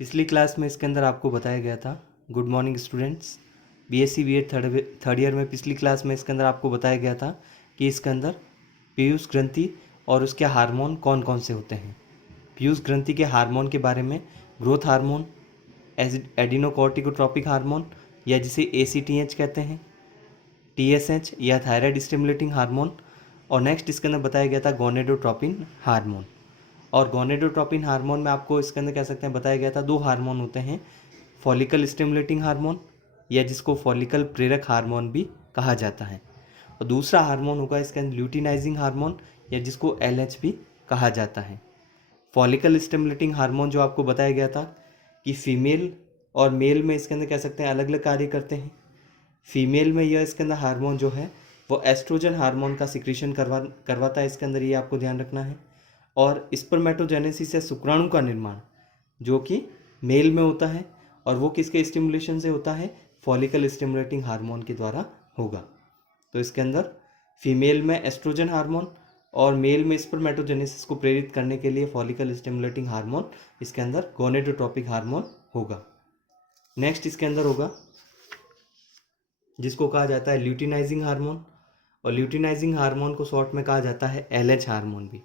पिछली क्लास में इसके अंदर आपको बताया गया था। Good morning students. BSc BEd third year में पिछली क्लास में इसके अंदर आपको बताया गया था कि इसके अंदर पीयूष ग्रंथि और उसके हार्मोन कौन कौन से होते हैं। पीयूष ग्रंथि के हार्मोन के बारे में ग्रोथ हार्मोन, एडिनोकोर्टिकोट्रॉपिक हार्मोन या जिसे ACTH कहते हैं, TSH या थायराइड स्टिमुलेटिंग हार्मोन, और नेक्स्ट इसके अंदर बताया गया था गोनेडोट्रोपिन हार्मोन। और गोनेडोट्रोपिन हार्मोन में आपको इसके अंदर कह सकते हैं बताया गया था दो हार्मोन होते हैं, फॉलिकल स्टिमुलेटिंग हार्मोन या जिसको फॉलिकल प्रेरक हार्मोन भी कहा जाता है, और दूसरा हार्मोन होगा इसके अंदर ल्यूटिनाइजिंग हार्मोन या जिसको LH भी कहा जाता है। फॉलिकल स्टिमुलेटिंग हार्मोन जो आपको बताया गया था कि फीमेल और मेल में इसके अंदर कह सकते हैं अलग अलग कार्य करते हैं। फीमेल में यह इसके अंदर हार्मोन जो है वो एस्ट्रोजन हार्मोन का सिक्रीशन करवाता है इसके अंदर, ये आपको ध्यान रखना है। और स्पर्मेटोजेनेसिस या शुक्राणु का निर्माण जो कि मेल में होता है और वो किसके स्टिमुलेशन से होता है, फॉलिकल स्टिमुलेटिंग हार्मोन के द्वारा होगा। तो इसके अंदर फीमेल में एस्ट्रोजन हार्मोन और मेल में स्पर्मेटोजेनेसिस को प्रेरित करने के लिए फॉलिकल स्टिमुलेटिंग हार्मोन इसके अंदर गोनेडोट्रोपिक हार्मोन होगा। नेक्स्ट इसके अंदर होगा जिसको कहा जाता है ल्यूटिनाइजिंग हार्मोन, और ल्यूटिनाइजिंग हार्मोन को शॉर्ट में कहा जाता है LH हार्मोन भी।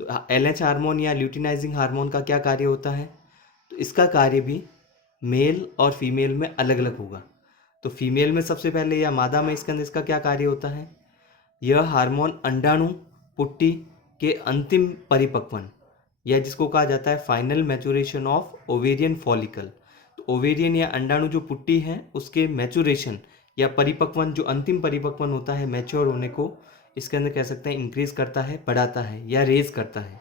तो LH हार्मोन या ल्यूटिनाइजिंग हार्मोन का क्या कार्य होता है, तो इसका कार्य भी मेल और फीमेल में अलग अलग होगा। तो फीमेल में सबसे पहले या मादा में इसके अंदर इसका क्या कार्य होता है, यह हार्मोन अंडाणु पुट्टी के अंतिम परिपक्वन या जिसको कहा जाता है final maturation of ovarian follicle, तो ओवेरियन या अंडाणु जो पुट्टी है उसके मैचुरेशन या परिपक्वन, जो अंतिम परिपक्वन होता है, मैच्योर होने को इसके अंदर कह सकते हैं इंक्रीज करता है, बढ़ाता है या रेज करता है।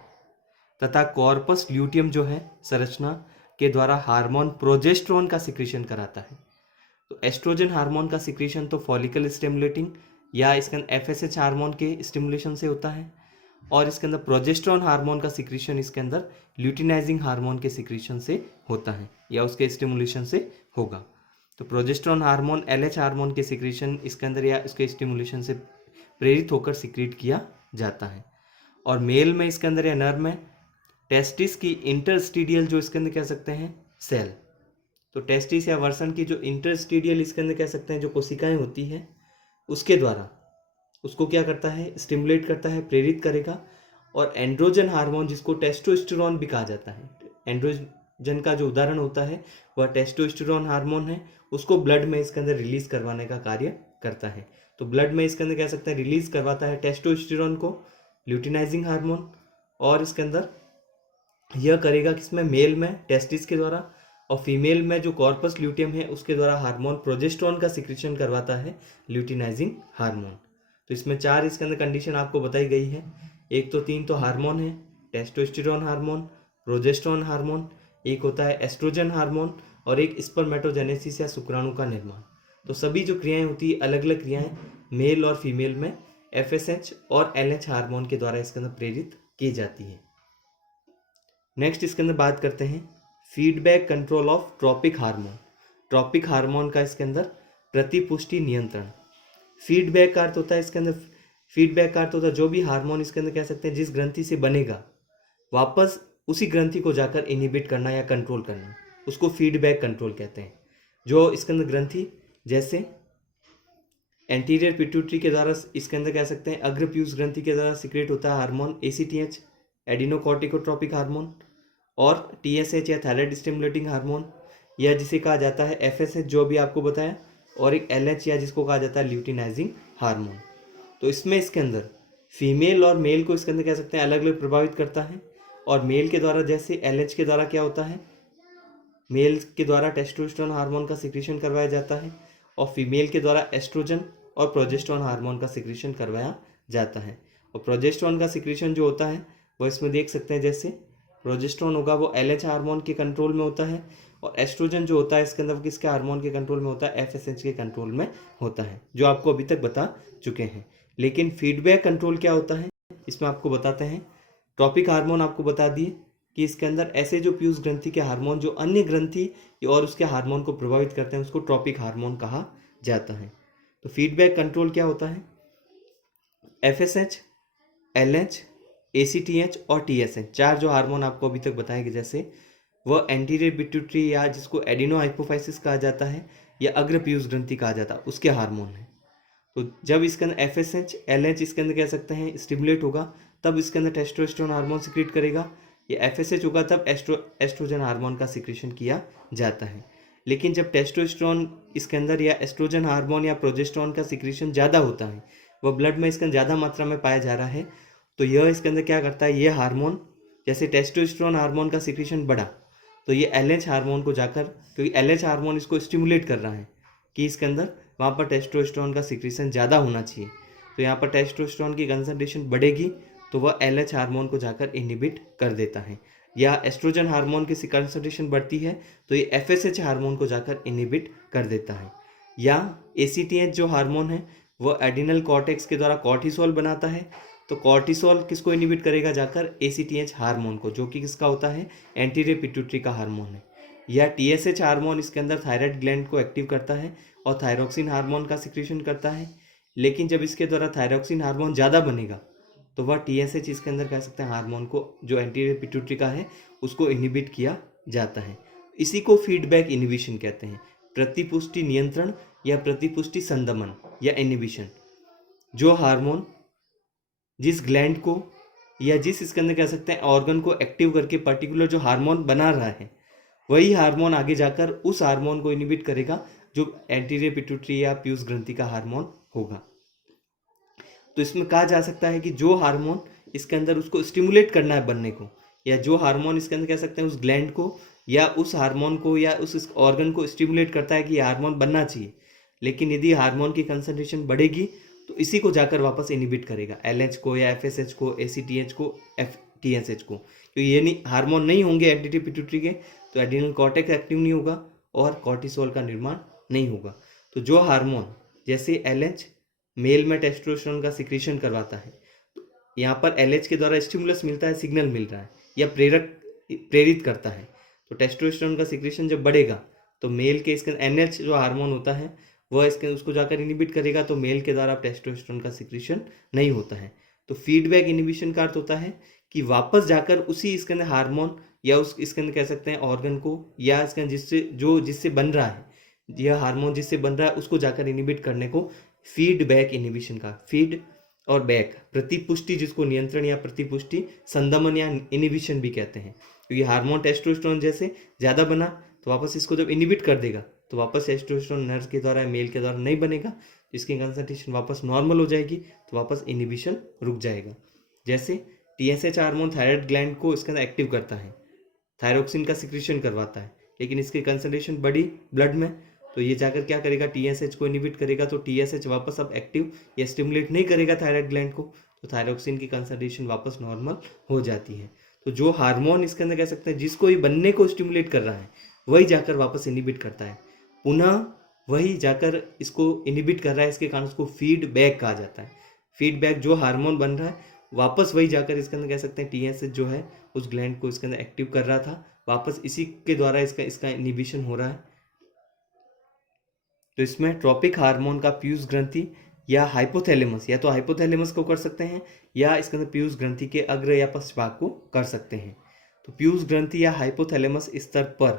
तथा कॉर्पस ल्यूटियम जो है संरचना के द्वारा हार्मोन प्रोजेस्टेरोन का सिक्रीशन कराता है। तो एस्ट्रोजन हार्मोन का सिक्रीशन तो फॉलिकल स्टिमुलेटिंग या इसके अंदर FSH हार्मोन के स्टिमुलेशन से होता है, और इसके अंदर प्रोजेस्टेरोन हार्मोन का सिक्रीशन इसके अंदर ल्यूटिनाइजिंग हार्मोन के सिक्रीशन से होता है या उसके स्टिमुलेशन से होगा। तो प्रोजेस्टेरोन हार्मोन LH हार्मोन के सिक्रीशन इसके अंदर या उसके स्टिमुलेशन से प्रेरित होकर सिक्रीट किया जाता है। और मेल में इसके अंदर या नर में टेस्टिस की इंटरस्टीडियल जो इसके अंदर कह सकते हैं सेल, तो टेस्टिस या वर्सन की जो इंटरस्टीडियल इसके अंदर कह सकते हैं जो कोशिकाएं होती हैं उसके द्वारा उसको क्या करता है, स्टिमुलेट करता है, प्रेरित करेगा। और एंड्रोजन हार्मोन जिसको टेस्टोस्टेरोन भी कहा जाता है, एंड्रोजन का जो उदाहरण होता है वह टेस्टोस्टेरोन हार्मोन है, उसको ब्लड में इसके अंदर रिलीज करवाने का कार्य करता है। तो ब्लड में इसके अंदर कह सकते हैं रिलीज करवाता है टेस्टोस्टेरोन को ल्यूटिनाइजिंग हार्मोन, और इसके अंदर यह करेगा किसमें, मेल में टेस्टिस के द्वारा, और फीमेल में जो कॉर्पस ल्यूटियम है उसके द्वारा हार्मोन प्रोजेस्टेरोन का सिक्रीशन करवाता है ल्यूटिनाइजिंग हार्मोन। तो इसमें चार इसके अंदर कंडीशन आपको बताई गई है। एक तो तीन तो हार्मोन है, टेस्टोस्टेरोन हार्मोन, प्रोजेस्टेरोन हार्मोन, एक होता है एस्ट्रोजन हार्मोन, और एक स्पर्मेटोजेनेसिस या शुक्राणु का निर्माण। तो सभी जो क्रियाएं होती है अलग अलग क्रियाएं मेल और फीमेल में FSH और LH हार्मोन के द्वारा इसके अंदर प्रेरित की जाती है। नेक्स्ट इसके अंदर बात करते हैं feedback control of tropic hormone. Tropic hormone का इसके अंदर प्रतिपुष्टि नियंत्रण। फीडबैक का अर्थ होता है इसके अंदर, फीडबैक का अर्थ होता है जो भी हार्मोन इसके अंदर कह सकते हैं जिस ग्रंथि से बनेगा वापस उसी ग्रंथि को जाकर इनहिबिट करना या कंट्रोल करना, उसको फीडबैक कंट्रोल कहते हैं। जो इसके अंदर ग्रंथि जैसे एंटीरियर पिट्यूटरी के द्वारा इसके अंदर कह सकते हैं अग्र पीयूष ग्रंथि के द्वारा सिक्रेट होता है हार्मोन ACTH एडिनोकोर्टिकोट्रॉपिक हार्मोन, और TSH या थायराइड स्टिमुलेटिंग हार्मोन या जिसे कहा जाता है FSH जो भी आपको बताया, और एक LH या जिसको कहा जाता है ल्यूटिनाइजिंग हार्मोन। तो इसमें इसके अंदर फीमेल और मेल को इसके अंदर कह सकते हैं अलग अलग प्रभावित करता है। और मेल के द्वारा जैसे LH के द्वारा क्या होता है, मेल के द्वारा टेस्टोस्टेरोन हार्मोन का सिक्रीशन करवाया जाता है, और फीमेल के द्वारा एस्ट्रोजन और प्रोजेस्टेरोन हार्मोन का सिक्रीशन करवाया जाता है। और प्रोजेस्टेरोन का सिक्रीशन जो होता है वो इसमें देख सकते हैं, जैसे प्रोजेस्टेरोन होगा वो LH हार्मोन के कंट्रोल में होता है, और एस्ट्रोजन जो होता है इसके अंदर वो किसके हार्मोन के कंट्रोल में होता है, FSH के कंट्रोल में होता है, जो आपको अभी तक बता चुके हैं। लेकिन फीडबैक कंट्रोल क्या होता है इसमें आपको बताते हैं। ट्रॉपिक हार्मोन आपको बता दिए कि इसके अंदर ऐसे जो पीयूष ग्रंथि के हार्मोन जो अन्य ग्रंथि और उसके हार्मोन को प्रभावित करते हैं उसको ट्रॉपिक हार्मोन कहा जाता है। तो फीडबैक कंट्रोल क्या होता है, FSH, LH, ACTH और TSH, चार जो हार्मोन आपको अभी तक बताए गए जैसे वह एंटीरियर पिट्यूटरी या जिसको एडिनो हाइपोफाइसिस कहा जाता है या अग्र पीयूष ग्रंथि कहा जाता है उसके हार्मोन है। तो जब इसके अंदर FSH LH इसके अंदर कह सकते हैं स्टिमुलेट होगा, तब इसके अंदर टेस्टोस्टेरोन हार्मोन सिक्रीट करेगा। ये FSH होगा तब एस्ट्रोजन हार्मोन का सिक्रीशन किया जाता है। लेकिन जब टेस्टोस्टेरोन इसके अंदर या एस्ट्रोजन हार्मोन या प्रोजेस्टेरोन का सिक्रीशन ज़्यादा होता है, वह ब्लड में इसके अंदर ज़्यादा मात्रा में पाया जा रहा है, तो यह इसके अंदर क्या करता है, ये हार्मोन जैसे टेस्टोस्टेरोन हार्मोन का सिक्रीशन बढ़ा तो ये LH हार्मोन को जाकर, क्योंकि LH हार्मोन इसको स्टिमुलेट कर रहा है कि इसके अंदर वहाँ पर टेस्टोस्टेरोन का सिक्रीशन ज़्यादा होना चाहिए, तो यहाँ पर टेस्टोस्टेरोन की कंसंट्रेशन बढ़ेगी तो वह LH हार्मोन को जाकर इनहिबिट कर देता है। या एस्ट्रोजन हार्मोन की कंसंट्रेशन बढ़ती है तो ये FSH हार्मोन को जाकर इनहिबिट कर देता है। या ACTH जो हार्मोन है वह एडिनल कॉर्टेक्स के द्वारा कॉर्टिसोल बनाता है, तो कॉर्टिसोल किसको इनहिबिट करेगा जाकर, ACTH हार्मोन को, जो कि किसका होता है, एंटीरियर पिट्यूटरी का हार्मोन है। या TSH हार्मोन इसके अंदर थायराइड ग्लैंड को एक्टिव करता है और थायरोक्सिन हार्मोन का सिक्रीशन करता है। लेकिन जब इसके द्वारा थायरोक्सिन हार्मोन ज़्यादा बनेगा तो वह TSH इसके अंदर कह सकते हैं हार्मोन को, जो एंटीरियर पिट्यूटरी का है, उसको इनहिबिट किया जाता है। इसी को फीडबैक इनहिबिशन कहते हैं, प्रतिपुष्टि नियंत्रण या प्रतिपुष्टि संदमन या इनहिबिशन। जो हार्मोन जिस ग्लैंड को या जिस इसके अंदर कह सकते हैं ऑर्गन को एक्टिव करके पर्टिकुलर जो हार्मोन बना रहा है, वही हार्मोन आगे जाकर उस हार्मोन को इनहिबिट करेगा जो एंटीरियर पिट्यूटरी या पीयूष ग्रंथि का हार्मोन होगा। तो इसमें कहा जा सकता है कि जो हार्मोन इसके अंदर उसको स्टिमुलेट करना है बनने को, या जो हार्मोन इसके अंदर कह सकते हैं उस ग्लैंड को या उस हार्मोन को या उस ऑर्गन को स्टिमुलेट करता है कि ये हार्मोन बनना चाहिए, लेकिन यदि हार्मोन की कंसंट्रेशन बढ़ेगी तो इसी को जाकर वापस इनहिबिट करेगा, LH को या FSH को, ACTH को, TSH को। क्योंकि ये नहीं हार्मोन नहीं होंगे एंटीरियर पिट्यूटरी के तो एड्रिनल कॉर्टेक्स एक्टिव नहीं होगा और कॉर्टिसोल का निर्माण नहीं होगा। तो जो हार्मोन जैसे LH मेल में टेस्टोस्टेरोन का सिक्रीशन करवाता है, तो यहाँ पर LH के द्वारा स्टिमुलस मिलता है, सिग्नल मिल रहा है या प्रेरित करता है, तो टेस्टोस्टेरोन का सिक्रीशन जब बढ़ेगा तो मेल के इसके NH जो हार्मोन होता है वह इसके उसको जाकर इनहिबिट करेगा, तो मेल के द्वारा टेस्टोस्टेरोन का सिक्रीशन नहीं होता है। तो फीडबैक इनहिबिशन का अर्थ होता है कि वापस जाकर उसी इसके अंदर हार्मोन या उस इसके अंदर कह सकते हैं ऑर्गन को या इसके जिससे बन रहा है, यह हार्मोन जिससे बन रहा है उसको जाकर इनहिबिट करने को फीडबैक इनहिबिशन का, फीड और बैक, प्रतिपुष्टि जिसको नियंत्रण या प्रतिपुष्टि संदमन या इनहिबिशन भी कहते हैं। क्योंकि हार्मोन टेस्टोस्टेरोन जैसे ज़्यादा बना तो वापस इसको जब इनहिबिट कर देगा तो वापस टेस्टोस्टेरोन नर के द्वारा मेल के द्वारा नहीं बनेगा, जिसकी कंसंट्रेशन वापस नॉर्मल हो जाएगी तो वापस इनहिबिशन रुक जाएगा। जैसे TSH हार्मोन थायराइड ग्लैंड को इसके अंदर एक्टिव करता है, थायरोक्सिन का सिक्रीशन करवाता है, लेकिन इसकी कंसंट्रेशन बढ़ी ब्लड में तो ये जाकर क्या करेगा, TSH को इनहिबिट करेगा, तो TSH वापस अब एक्टिव या स्टिमुलेट नहीं करेगा थायराइड ग्लैंड को, तो थायरोक्सिन की कंसंट्रेशन वापस नॉर्मल हो जाती है। तो जो हार्मोन इसके अंदर कह सकते हैं जिसको ये बनने को स्टिमुलेट कर रहा है वही जाकर वापस इनहिबिट करता है, पुनः वही जाकर इसको इनहिबिट कर रहा है, इसके कारण उसको फीडबैक कहा जाता है। फीडबैक जो हार्मोन बन रहा है वापस वही जाकर इसके अंदर कह सकते हैं TSH जो है उस ग्लैंड को इसके अंदर एक्टिव कर रहा था, वापस इसी के द्वारा इसका इनहिबिशन हो रहा है। तो इसमें ट्रॉपिक हार्मोन का पीयूष ग्रंथि या हाइपोथैलेमस, या तो हाइपोथैलेमस को कर सकते हैं या इसके अंदर पीयूष ग्रंथि के अग्र या पश्च भाग को कर सकते हैं। तो पीयूष ग्रंथि या हाइपोथैलेमस स्तर पर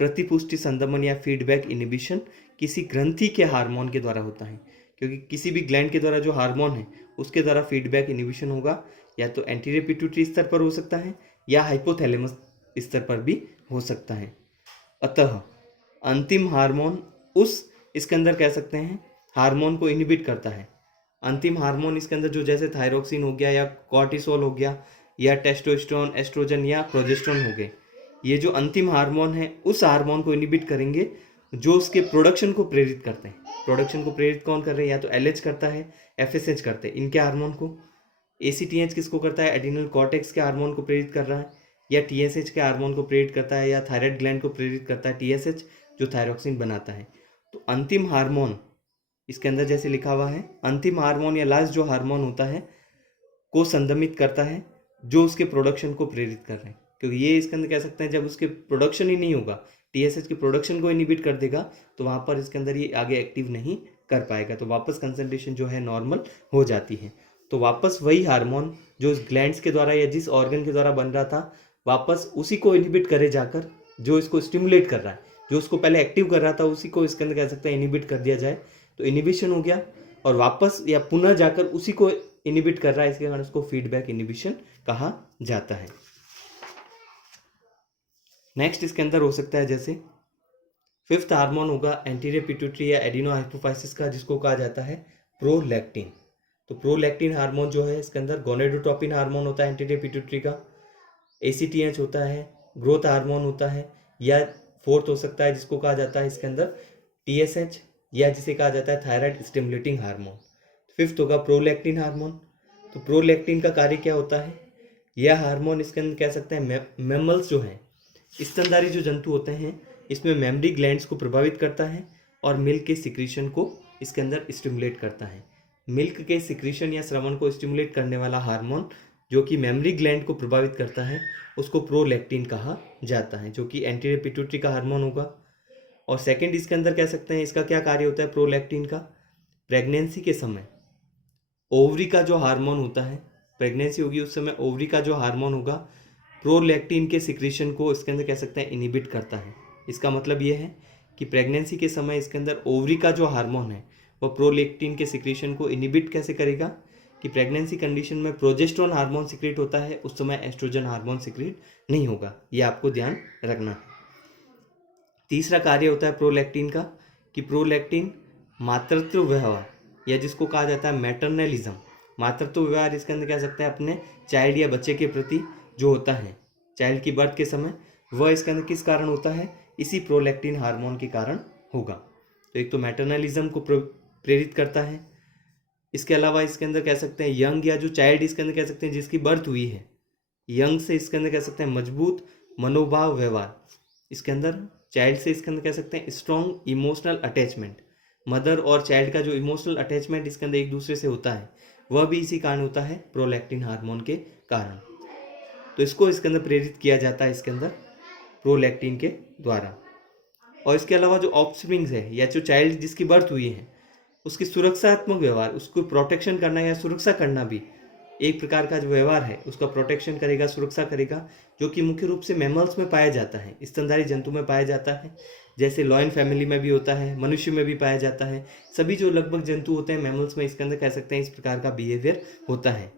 प्रतिपुष्टि संदमन या फीडबैक इनहिबिशन किसी ग्रंथि के हार्मोन के द्वारा होता है, क्योंकि किसी भी ग्लैंड के द्वारा जो हार्मोन है उसके द्वारा फीडबैक इनहिबिशन होगा, या तो एंटीरियर पिट्यूटरी स्तर पर हो सकता है या हाइपोथैलेमस स्तर पर भी हो सकता है। अतः अंतिम हार्मोन उस इसके अंदर कह सकते हैं हार्मोन को इनहिबिट करता है। अंतिम हार्मोन इसके अंदर जो जैसे थायरोक्सिन हो गया या कॉर्टिसोल हो गया या टेस्टोस्टेरोन, एस्ट्रोजन या प्रोजेस्टेरोन हो गए, ये जो अंतिम हार्मोन है उस हार्मोन को इनहिबिट करेंगे जो उसके प्रोडक्शन को प्रेरित करते हैं। प्रोडक्शन को प्रेरित कौन कर रहे हैं, या तो LH करता है, FSH करते हैं इनके हार्मोन को, ACTH किसको करता है, एड्रिनल कॉर्टेक्स के हार्मोन को प्रेरित कर रहा है, या TSH के हार्मोन को प्रेरित करता है, या थायराइड ग्लैंड को प्रेरित करता है TSH जो थायरोक्सिन बनाता है। तो अंतिम हार्मोन इसके अंदर जैसे लिखा हुआ है, अंतिम हार्मोन या लास्ट जो हार्मोन होता है को संदमित करता है जो उसके प्रोडक्शन को प्रेरित कर रहे हैं, क्योंकि ये इसके अंदर कह सकते हैं जब उसके प्रोडक्शन ही नहीं होगा, TSH के प्रोडक्शन को इनहिबिट कर देगा तो वहाँ पर इसके अंदर ये आगे एक्टिव नहीं कर पाएगा, तो वापस कंसंट्रेशन जो है नॉर्मल हो जाती है। तो वापस वही हार्मोन जो उस ग्लैंड्स के द्वारा या जिस ऑर्गन के द्वारा बन रहा था वापस उसी को इनहिबिट करे जाकर जो इसको स्टिमुलेट कर रहा है, जो उसको पहले एक्टिव कर रहा था उसी को इसके अंदर कह सकते हैं इनिबिट कर दिया जाए, तो इनिबिशन हो गया। और वापस या पुनः जाकर उसी को इनिबिट कर रहा है, इसके कारण उसको फीडबैक इनिबिशन कहा जाता है। नेक्स्ट इसके अंदर हो सकता है जैसे फिफ्थ हार्मोन होगा एंटीरियर पिट्यूटरी या एडिनो हाइपोफाइसिस का, जिसको कहा जाता है प्रोलैक्टिन। तो प्रोलैक्टिन हार्मोन जो है इसके अंदर गोनेडोट्रोपिन हार्मोन होता है एंटीरियर पिट्यूटरी का, ACTH होता है, ग्रोथ हार्मोन होता है, या फोर्थ हो सकता है जिसको कहा जाता है इसके अंदर TSH, या जिसे कहा जाता है थायराइड स्टिमुलेटिंग हार्मोन। फिफ्थ होगा प्रोलैक्टिन हार्मोन। तो प्रोलैक्टिन का कार्य क्या होता है? यह हार्मोन इसके अंदर कह सकते हैं मैमल्स जो हैं, स्तनधारी जो जंतु होते हैं, इसमें मेमरी ग्लैंड्स को प्रभावित करता है और मिल्क के सिक्रीशन को इसके अंदर स्टिमुलेट करता है। मिल्क के सिक्रीशन या स्रवण को स्टिमुलेट करने वाला हार्मोन जो कि मेमरी ग्लैंड को प्रभावित करता है उसको प्रोलैक्टिन कहा जाता है, जो कि एंटीरियर पिट्यूटरी का हार्मोन होगा। और सेकंड इसके अंदर कह सकते हैं इसका क्या कार्य होता है प्रोलैक्टिन का? प्रेगनेंसी के समय ओवरी का जो हार्मोन होता है, प्रेगनेंसी होगी उस समय ओवरी का जो हार्मोन होगा प्रोलैक्टिन के सिक्रीशन को इसके अंदर कह सकते हैं इनिबिट करता है। इसका मतलब ये है कि प्रेगनेंसी के समय इसके अंदर ओवरी का जो हार्मोन है वो प्रोलैक्टिन के सिक्रीशन को इनिबिट कैसे करेगा कि प्रेगनेंसी कंडीशन में प्रोजेस्टेरोन हार्मोन सिक्रीट होता है, उस समय एस्ट्रोजन हार्मोन सिक्रीट नहीं होगा। ये आपको ध्यान रखना है। तीसरा कार्य होता है प्रोलैक्टिन का कि प्रोलैक्टिन मातृत्व व्यवहार या जिसको कहा जाता है मैटरनलिज्म, मातृत्व व्यवहार इसके अंदर कह सकते हैं अपने चाइल्ड या बच्चे के प्रति जो होता है चाइल्ड की बर्थ के समय, वह इसके अंदर किस कारण होता है? इसी प्रोलैक्टिन हार्मोन के कारण होगा। तो एक तो मैटरनलिज्म को प्रेरित करता है, इसके अलावा इसके अंदर कह सकते हैं यंग या जो चाइल्ड इसके अंदर कह सकते हैं जिसकी बर्थ हुई है, यंग से इसके अंदर कह सकते हैं मजबूत मनोभाव व्यवहार, इसके अंदर चाइल्ड से इसके अंदर कह सकते हैं स्ट्रॉन्ग इमोशनल अटैचमेंट, मदर और चाइल्ड का जो इमोशनल अटैचमेंट इसके अंदर एक दूसरे से होता है वह भी इसी कारण होता है प्रोलैक्टिन हार्मोन के कारण। तो इसको इसके अंदर प्रेरित किया जाता है इसके अंदर प्रोलैक्टिन के द्वारा। और इसके अलावा जो ऑफस्प्रिंग्स है या जो चाइल्ड जिसकी बर्थ हुई है उसकी सुरक्षात्मक व्यवहार, उसको प्रोटेक्शन करना या सुरक्षा करना भी एक प्रकार का जो व्यवहार है उसका प्रोटेक्शन करेगा, सुरक्षा करेगा, जो कि मुख्य रूप से मैमल्स में पाया जाता है, स्तनधारी जंतु में पाया जाता है। जैसे लॉयन फैमिली में भी होता है, मनुष्य में भी पाया जाता है, सभी जो लगभग जंतु होते हैं मैमल्स में इसके अंदर कह सकते हैं इस प्रकार का बिहेवियर होता है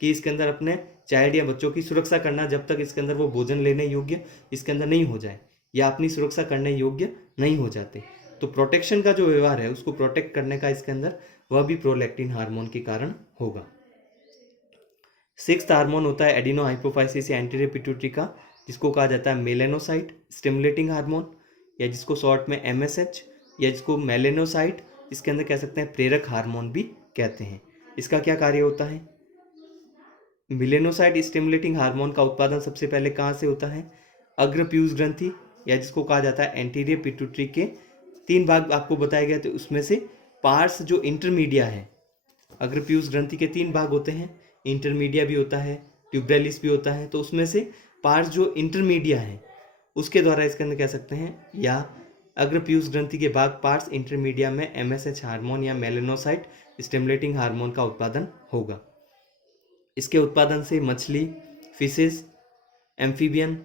कि इसके अंदर अपने चाइल्ड या बच्चों की सुरक्षा करना जब तक इसके अंदर वो भोजन लेने योग्य इसके अंदर नहीं हो जाए या अपनी सुरक्षा करने योग्य नहीं हो जाते, तो प्रोटेक्शन का जो व्यवहार है उसको प्रोटेक्ट करने का इसके अंदर वह भी प्रोलैक्टिन हार्मोन के कारण होगा। सिक्स्थ हार्मोन होता है एडिनो हाइपोफाइसिस या एंटीरियर पिट्यूटरी का, जिसको कहा जाता है मेलेनोसाइट स्टिमुलेटिंग हार्मोन या जिसको शॉर्ट में MSH या जिसको मेलेनोसाइट इसके अंदर कह सकते हैं प्रेरक हार्मोन भी कहते हैं। इसका क्या कार्य होता है? मेलेनोसाइट स्टिमुलेटिंग हार्मोन का उत्पादन सबसे पहले कहाँ से होता है? अग्रपीयूष ग्रंथि या जिसको कहा जाता है एंटीरियर पिट्यूटरी के 3 भाग आपको बताए गए थे, उसमें से पार्ट्स जो इंटरमीडिया है, अग्रपीयूष ग्रंथि के 3 भाग होते हैं, इंटरमीडिया भी होता है, ट्यूबरेलिस भी होता है, तो उसमें से पार्ट्स जो इंटरमीडिया है उसके द्वारा इसके अंदर कह सकते हैं या अग्रपीयूष ग्रंथि के भाग पार्ट्स इंटरमीडिया में MSH हार्मोन या मेलेनोसाइट स्टिमुलेटिंग हार्मोन का उत्पादन होगा। इसके उत्पादन से मछली, फिशेस, एम्फीबियन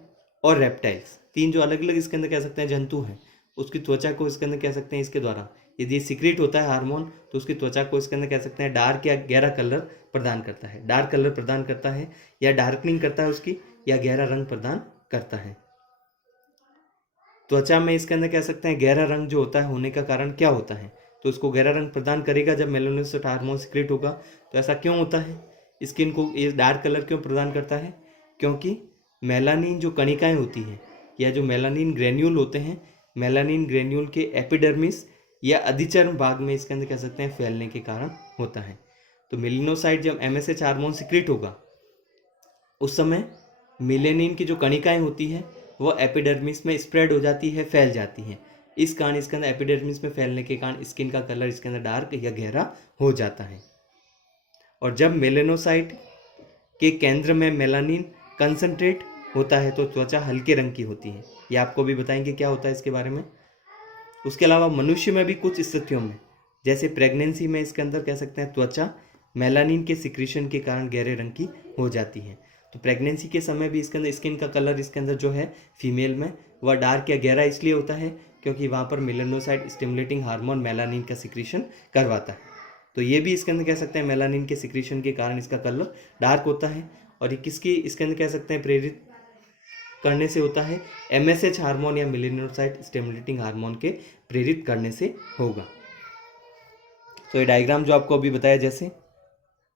और रेप्टाइल्स, 3 जो अलग अलग इसके अंदर कह सकते हैं जंतु हैं, उसकी त्वचा को इसके अंदर कह सकते हैं इसके द्वारा यदि सिक्रीट होता है हार्मोन तो उसकी त्वचा को इसके अंदर कह सकते हैं डार्क या गहरा कलर प्रदान करता है, डार्क कलर प्रदान करता है या डार्कनिंग करता है उसकी, या गहरा रंग प्रदान करता है। त्वचा में इसके अंदर कह सकते हैं गहरा रंग जो होता है होने का कारण क्या होता है? तो उसको गहरा रंग प्रदान करेगा जब मेलानोसाइट हार्मोन सिक्रीट होगा। तो ऐसा क्यों होता है? स्किन को ये डार्क कलर क्यों प्रदान करता है? क्योंकि मेलानिन जो कणिकाएं होती हैं या जो मेलानिन ग्रेन्यूल होते हैं, मेलानिन ग्रेन्यूल के एपिडर्मिस या अधिचर्म भाग में इसके अंदर कह सकते हैं फैलने के कारण होता है। तो मेलानोसाइट जब MSH हार्मोन सिक्रीट होगा उस समय मेलानिन की जो कणिकाएं होती हैं वो एपिडर्मिस में स्प्रेड हो जाती है, फैल जाती हैं। इस कारण इसके अंदर एपिडर्मिस में फैलने के कारण स्किन का कलर इसके अंदर डार्क या गहरा हो जाता है। और जब मेलानोसाइट के केंद्र में मेलानिन कंसंट्रेट होता है तो त्वचा हल्के रंग की होती है। ये आपको भी बताएंगे क्या होता है इसके बारे में। उसके अलावा मनुष्य में भी कुछ स्थितियों में जैसे प्रेगनेंसी में इसके अंदर कह सकते हैं त्वचा मेलानिन के सिक्रीशन के कारण गहरे रंग की हो जाती है। तो प्रेगनेंसी के समय भी इसके अंदर स्किन का कलर इसके अंदर जो है फीमेल में वह डार्क या गहरा इसलिए होता है क्योंकि वहाँ पर मेलानोसाइट स्टिमुलेटिंग हार्मोन मेलानिन का सिक्रीशन करवाता है। तो ये भी इसके अंदर कह सकते हैं मेलानिन के सिक्रीशन के कारण इसका कलर डार्क होता है। और ये किसकी इसके अंदर कह सकते हैं प्रेरित करने से होता है, MSH हार्मोन या मेलानोसाइट स्टिमुलेटिंग हार्मोन के प्रेरित करने से होगा। तो ये डायग्राम जो आपको अभी बताया, जैसे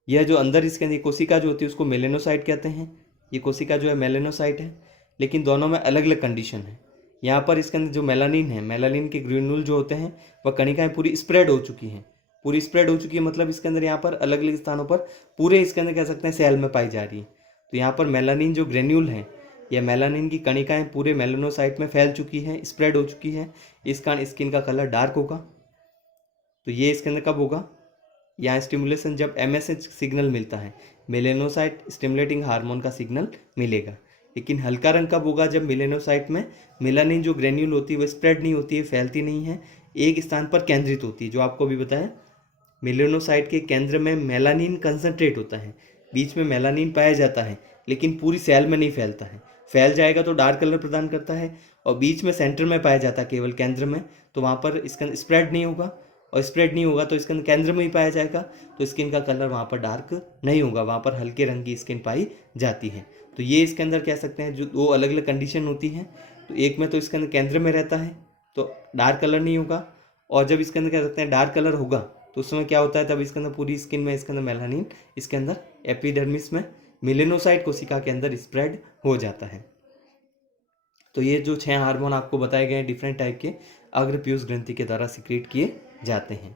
यह जो अंदर इसके अंदर कोशिका जो होती है उसको मेलानोसाइट कहते हैं। ये कोशिका जो है मेलानोसाइट है, लेकिन दोनों में अलग अलग कंडीशन है। यहाँ पर इसके अंदर जो मेलानिन है, मेलानिन के ग्रेन्यूल जो होते हैं वह कणिकाएं पूरी स्प्रेड हो चुकी हैं। पूरी स्प्रेड हो चुकी है मतलब इसके अंदर यहाँ पर अलग अलग स्थानों पर पूरे इसके अंदर कह सकते हैं सेल में पाई जा रही है। तो यहाँ पर मेलानिन जो ग्रेन्यूल है या मेलानिन की कणिकाएं पूरे मेलानोसाइट में फैल चुकी है, स्प्रेड हो चुकी है। इस कारण स्किन का कलर डार्क होगा। तो ये इसके अंदर कब होगा, यहाँ स्टिमुलेशन जब MSH सिग्नल मिलता है, मेलानोसाइट स्टिमुलेटिंग हार्मोन का सिग्नल मिलेगा। लेकिन हल्का रंग कब होगा, जब मेलानोसाइट में मेलानिन जो ग्रेन्यूल होती है वो स्प्रेड नहीं होती है, फैलती नहीं है, एक स्थान पर केंद्रित होती है। जो आपको भी बताया, मेलानोसाइट के केंद्र में मेलानिन कंसंट्रेट होता है, बीच में मेलानिन पाया जाता है, लेकिन पूरी सेल में नहीं फैलता है। फैल जाएगा तो डार्क कलर प्रदान करता है, और बीच में सेंटर में पाया जाता है केवल केंद्र में, तो वहाँ पर इसका स्प्रेड नहीं होगा, और स्प्रेड नहीं होगा तो इसके अंदर केंद्र में ही पाया जाएगा, तो स्किन का कलर वहाँ पर डार्क नहीं होगा, वहाँ पर हल्के रंग की स्किन पाई जाती है। तो ये इसके अंदर कह सकते हैं जो दो अलग अलग कंडीशन होती हैं। तो एक में तो इसके अंदर केंद्र में रहता है तो डार्क कलर नहीं होगा, और जब इसके अंदर कह सकते हैं डार्क कलर होगा तो उस समय क्या होता है, तब इसके अंदर पूरी स्किन में इसके अंदर मेलानिन इसके अंदर एपिडर्मिस में मेलानोसाइट कोशिका के अंदर स्प्रेड हो जाता है। तो ये जो 6 हार्मोन आपको बताए गए हैं डिफरेंट टाइप के, अग्र पीयूष ग्रंथि के द्वारा सिक्रेट किए जाते हैं।